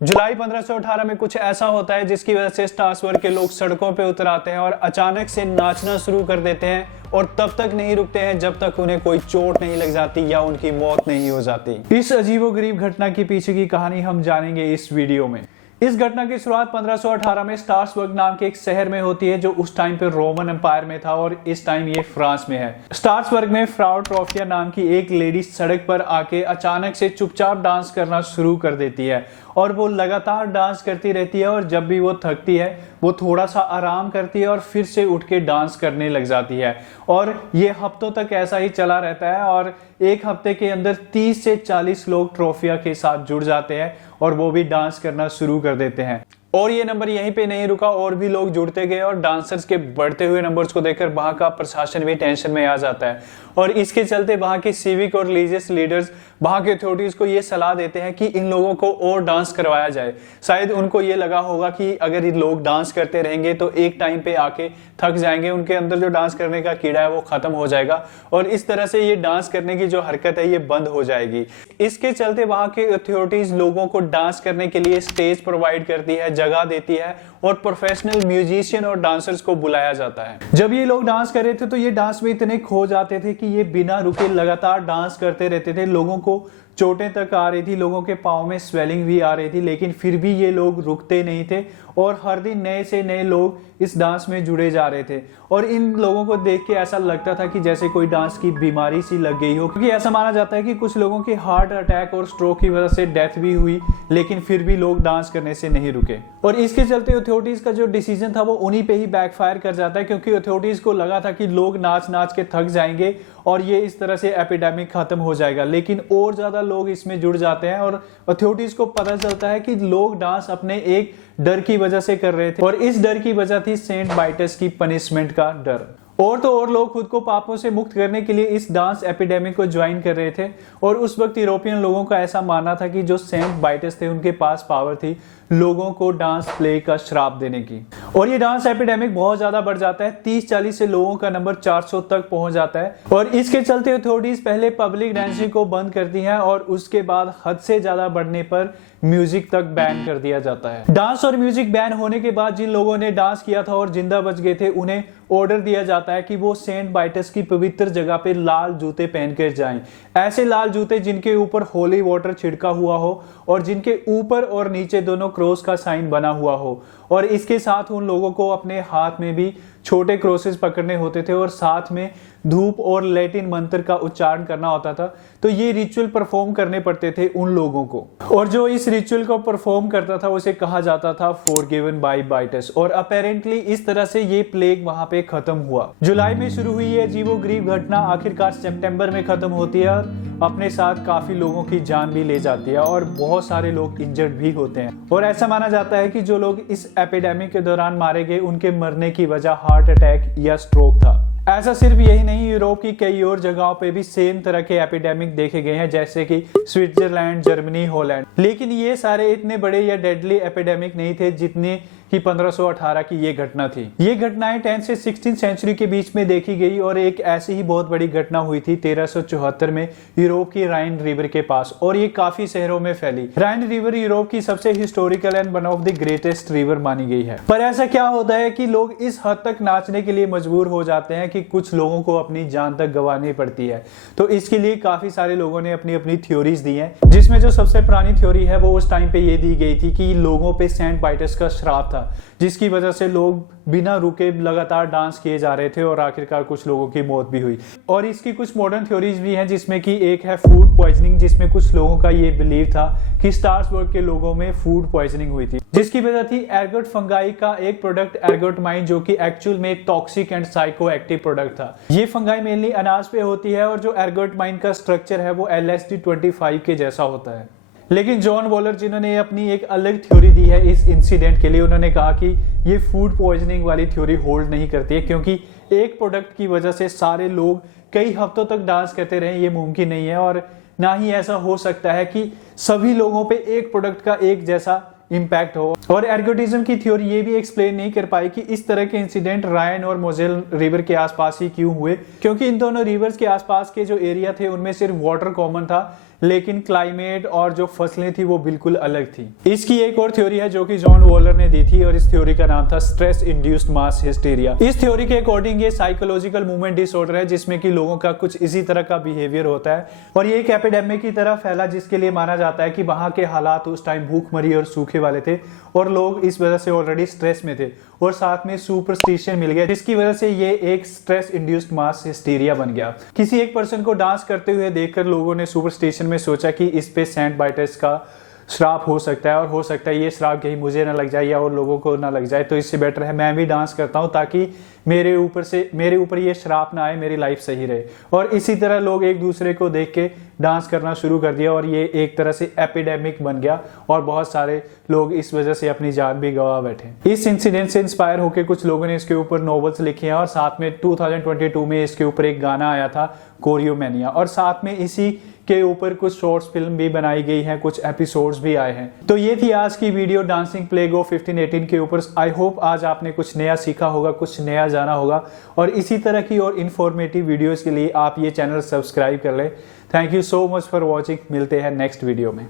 जुलाई 1518 में कुछ ऐसा होता है जिसकी वजह से स्ट्रासबर्ग के लोग सड़कों पे उतर आते हैं और अचानक से नाचना शुरू कर देते हैं और तब तक नहीं रुकते हैं जब तक उन्हें कोई चोट नहीं लग जाती या उनकी मौत नहीं हो जाती। इस अजीबोगरीब घटना के पीछे की कहानी हम जानेंगे इस वीडियो में। इस घटना की शुरुआत 1518 में स्ट्रासबर्ग नाम के एक शहर में होती है जो उस टाइम पे रोमन एम्पायर में था और इस टाइम ये फ्रांस में है। स्ट्रासबर्ग में फ्राउ ट्रोफिया नाम की एक लेडी सड़क पर आके अचानक से चुपचाप डांस करना शुरू कर देती है और वो लगातार डांस करती रहती है और जब भी वो थकती है वो थोड़ा सा आराम करती है और फिर से उठ के डांस करने लग जाती है और ये हफ्तों तक ऐसा ही चला रहता है और एक हफ्ते के अंदर 30 से 40 लोग ट्रोफिया के साथ जुड़ जाते हैं और वो भी डांस करना शुरू कर देते हैं। और ये नंबर यहीं पे नहीं रुका, और भी लोग जुड़ते गए और डांसर्स के बढ़ते हुए नंबर्स को देखकर वहां का प्रशासन भी टेंशन में आ जाता है और इसके चलते वहां के सिविक और रिलीजियस लीडर्स वहां के अथॉरिटीज को ये सलाह देते हैं कि इन लोगों को और डांस करवाया जाए। शायद उनको ये लगा होगा कि अगर ये लोग डांस करते रहेंगे तो एक टाइम पे आके थक जाएंगे, उनके अंदर जो डांस करने का कीड़ा है वो खत्म हो जाएगा और इस तरह से ये डांस करने की जो हरकत है ये बंद हो जाएगी। इसके चलते वहां के अथॉरिटीज लोगों को डांस करने के लिए स्टेज प्रोवाइड करती है, जगह देती है और प्रोफेशनल म्यूजिशियन और डांसर्स को बुलाया जाता है। जब ये लोग डांस कर रहे थे तो ये डांस में इतने खो जाते थे कि ये बिना रुके लगातार डांस करते रहते थे। लोगों को चोटें तक आ रही थी, लोगों के पाँव में स्वेलिंग भी आ रही थी, लेकिन फिर भी ये लोग रुकते नहीं थे और हर दिन नए से नए लोग इस डांस में जुड़े जा रहे थे और इन लोगों को देख के ऐसा लगता था कि जैसे कोई डांस की बीमारी सी लग गई हो, क्योंकि ऐसा माना जाता है कि कुछ लोगों की हार्ट अटैक और स्ट्रोक की वजह से डेथ भी हुई, लेकिन फिर भी लोग डांस करने से नहीं रुके। और इसके चलते अथॉरिटीज का जो डिसीजन था वो उन्हीं पे ही बैकफायर कर जाता है, क्योंकि अथॉरिटीज को लगा था कि लोग नाच नाच के थक जाएंगे और ये इस तरह से एपिडेमिक खत्म हो जाएगा, लेकिन और ज्यादा लोग इसमें जुड़ जाते हैं और अथॉरिटीज को पता चलता है कि लोग डांस अपने एक डर की वजह से कर रहे थे और इस डर की वजह थी सेंट बाइटस की पनिशमेंट का डर। और तो और लोग खुद को पापों से मुक्त करने के लिए इस डांस एपिडेमिक को ज्वाइन कर रहे थे और उस वक्त यूरोपियन लोगों का ऐसा मानना था कि जो सेंट बाइटस थे उनके पास पावर थी लोगों को डांस प्ले का श्राप देने की। और ये डांस एपिडेमिक बहुत ज्यादा बढ़ जाता है, 30-40 से लोगों का नंबर 400 तक पहुंच जाता है और इसके चलते अथॉरिटीज पहले पब्लिक डांसिंग को बंद करती हैं और उसके बाद हद से ज्यादा बढ़ने पर म्यूजिक तक बैन कर दिया जाता है। डांस और म्यूजिक बैन होने के बाद जिन लोगों ने डांस किया था और जिंदा बच गए थे उन्हें ऑर्डर दिया जाता है कि वो सेंट बाइटस की पवित्र जगह पे लाल जूते पहनकर जाएं। ऐसे लाल जूते जिनके ऊपर होली वाटर छिड़का हुआ हो और जिनके ऊपर और नीचे दोनों क्रॉस का साइन बना हुआ हो और इसके साथ उन लोगों को अपने हाथ में भी छोटे क्रॉसेस पकड़ने होते थे और साथ में धूप और लैटिन मंत्र का उच्चारण करना होता था। तो ये रिचुअल परफॉर्म करने पड़ते थे उन लोगों को और जो इस रिचुअल को परफॉर्म करता था उसे कहा जाता था फॉरगिवन बाय बाइटस और अपेरेंटली इस तरह से ये प्लेग वहां पे खत्म हुआ। जुलाई में शुरू हुई ये अजीबोगरीब घटना आखिरकार सितंबर में खत्म होती है और अपने साथ काफी लोगों की जान भी ले जाती है और बहुत सारे लोग इंजर्ड भी होते हैं और ऐसा माना जाता है कि जो लोग इस एपिडेमिक के दौरान मारे गए उनके मरने की वजह हार्ट अटैक या स्ट्रोक था। ऐसा सिर्फ यही नहीं, यूरोप की कई और जगहों पे भी सेम तरह के एपिडेमिक देखे गए हैं जैसे कि स्विट्जरलैंड, जर्मनी, हॉलैंड, लेकिन ये सारे इतने बड़े या डेडली एपिडेमिक नहीं थे जितने कि 1518 की ये घटना थी। ये घटनाएं 10 से 16 सेंचुरी के बीच में देखी गई और एक ऐसी ही बहुत बड़ी घटना हुई थी 1374 में यूरोप की राइन रिवर के पास और ये काफी शहरों में फैली। राइन रिवर यूरोप की सबसे historical and one of the greatest river मानी गई है। पर ऐसा क्या होता है कि लोग इस हद तक नाचने के लिए मजबूर हो जाते हैं कि कुछ लोगों को अपनी जान तक गंवानी पड़ती है। तो इसके लिए काफी सारे लोगों ने अपनी अपनी थ्योरीज दी हैं, जिसमें जो सबसे पुरानी थ्योरी है वो उस टाइम पे ये दी गई थी कि लोगों पे सेंट बाइटस का श्राप था, जिसकी वजह से लोग बिना रुके लगातार डांस किए जा रहे थे और आखिरकार कुछ लोगों की मौत भी हुई। और इसकी कुछ मॉडर्न थ्योरीज भी हैं, जिसमें कि एक है फूड पॉइजनिंग, जिसमें कुछ लोगों का ये बिलीव था कि स्ट्रासबर्ग के लोगों में फूड पॉइजनिंग हुई थी, जिसकी वजह थी एर्गोट फंगाई का एक प्रोडक्ट एर्गोटमाइन, जो कि एक्चुअल में एक toxic and psycho active product था। ये फंगाई मेनली अनाज पे होती है और जो एर्गोटमाइन का स्ट्रक्चर है वो LSD-25 के जैसा होता है। लेकिन जॉन वॉलर, जिन्होंने अपनी एक अलग थ्योरी दी है इस इंसिडेंट के लिए, उन्होंने कहा कि ये फूड पॉइजनिंग वाली थ्योरी होल्ड नहीं करती है, क्योंकि एक प्रोडक्ट की वजह से सारे लोग कई हफ्तों तक डांस करते रहे, ये मुमकिन नहीं है। और ना ही ऐसा हो सकता है कि सभी लोगों पे एक प्रोडक्ट का एक जैसा इम्पैक्ट हो। और एर्गोटिज्म की थ्योरी ये भी एक्सप्लेन नहीं कर पाई कि इस तरह के इंसिडेंट रायन और मोजेल रिवर के आसपास ही क्यों हुए, क्योंकि इन दोनों रिवर्स के आसपास के जो एरिया थे उनमें सिर्फ वाटर कॉमन था, लेकिन क्लाइमेट और जो फसलें थी वो बिल्कुल अलग थी। इसकी एक और थ्योरी है जो कि जॉन वॉलर ने दी थी और इस थ्योरी का नाम था स्ट्रेस इंड्यूस्ड मास हिस्टीरिया। इस थ्योरी के अकॉर्डिंग ये साइकोलॉजिकल मूवमेंट डिसऑर्डर है जिसमें कि लोगों का कुछ इसी तरह का बिहेवियर होता है और ये एक एपिडेमिक की तरह फैला, जिसके लिए माना जाता है कि वहां के हालात उस टाइम भूखमरी और सूखे वाले थे और लोग इस वजह से ऑलरेडी स्ट्रेस में थे और साथ में सुपरस्टिशन मिल गया, जिसकी वजह से ये एक स्ट्रेस इंड्यूस्ड मास हिस्टीरिया बन गया। किसी एक पर्सन को डांस करते हुए देखकर लोगों ने सुपरस्टिशन में सोचा कि इस पे सेंट बाइटर्स का श्राप हो सकता है और हो सकता है ये श्राप कहीं मुझे ना लग जाए या और लोगों को ना लग जाए, तो इससे बेटर है मैं भी डांस करता हूं ताकि मेरे ऊपर ये श्राप ना आए, मेरी लाइफ सही रहे। और इसी तरह लोग एक दूसरे को देख के डांस करना शुरू कर दिया और ये एक तरह से एपिडेमिक बन गया और बहुत सारे लोग इस वजह से अपनी जान भी गवा बैठे। इस इंसिडेंट से इंस्पायर होकर कुछ लोगों ने इसके ऊपर नॉवेल्स लिखे हैं और साथ में 2022 में इसके ऊपर एक गाना आया था कोरियोमेनिया, और साथ में इसी के ऊपर कुछ शॉर्ट्स फिल्म भी बनाई गई हैं, कुछ एपिसोड्स भी आए हैं। तो ये थी आज की वीडियो डांसिंग प्लेग ऑफ 1518 के ऊपर। आई होप आज आपने कुछ नया सीखा होगा, कुछ नया जाना होगा और इसी तरह की और इन्फॉर्मेटिव वीडियोस के लिए आप ये चैनल सब्सक्राइब कर लें। Thank you so much for watching. मिलते हैं नेक्स्ट वीडियो में।